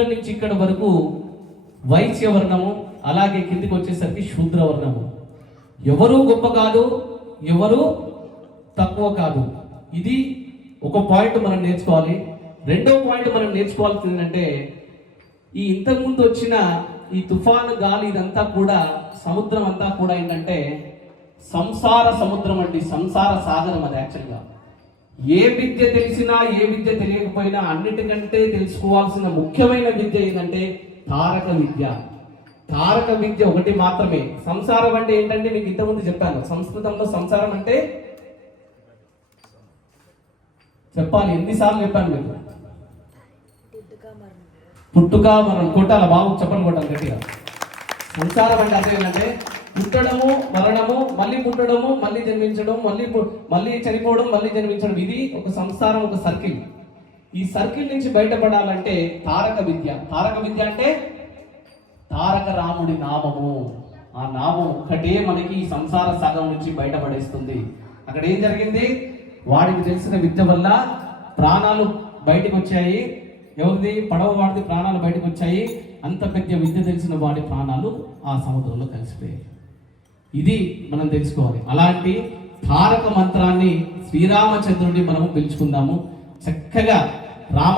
ఇక్కడి నుంచి ఇక్కడి వరకు వైశ్య వర్ణము, అలాగే కిందికి వచ్చేసరికి శూద్ర వర్ణము. ఎవరు గొప్ప కాదు, ఎవరు తక్కువ కాదు. ఇది ఒక పాయింట్ మనం నేర్చుకోవాలి. రెండో పాయింట్ మనం నేర్చుకోవాల్సింది ఏంటంటే, ఈ ఇంతకుముందు వచ్చిన ఈ తుఫాను గాలి ఇదంతా కూడా సముద్రం అంతా కూడా ఏంటంటే సంసార సముద్రం అండి, సంసార సాగరం. అది యాక్చువల్గా ఏ విద్య తెలిసినా ఏ విద్య తెలియకపోయినా అన్నిటికంటే తెలుసుకోవాల్సిన ముఖ్యమైన విద్య ఏంటంటే తారక విద్య. తారక విద్య ఒకటి మాత్రమే. సంసారం అంటే ఏంటంటే మీకు ఇంతకుముందు చెప్పాను, సంస్కృతంలో సంసారం అంటే చెప్పాలి, ఎన్నిసార్లు చెప్పాను మీకు? పుట్టుక మరణం. కొట్టాల బాబు, చెప్పండి, కొట్టాలి గట్టిగా. సంసారం అంటే అర్థం ఏంటంటే పుట్టడము, మరణము, మళ్ళీ పుట్టడము, మళ్ళీ జన్మించడం, మళ్ళీ చనిపోవడం, మళ్ళీ జన్మించడం. ఇది ఒక సంసారం, ఒక సర్కిల్. ఈ సర్కిల్ నుంచి బయటపడాలంటే తారక విద్య. తారక విద్య అంటే తారక రాముడి నామము. ఆ నామం ఒక్కటే మనకి ఈ సంసార సాగం నుంచి బయటపడేస్తుంది. అక్కడ ఏం జరిగింది? వాడికి తెలిసిన విద్య వల్ల ప్రాణాలు బయటకు వచ్చాయి. ఎవరిది? పడవ వాడిది ప్రాణాలు బయటకు వచ్చాయి. అంత పెద్ద విద్య తెలిసిన వాడి ప్రాణాలు ఆ సముద్రంలో కలిసిపోయాయి. ఇది మనం తెలుసుకోవాలి. అలాంటి తారక మంత్రాన్ని శ్రీరామచంద్రుడిని మనము పిలుచుకుందాము. చక్కగా రామ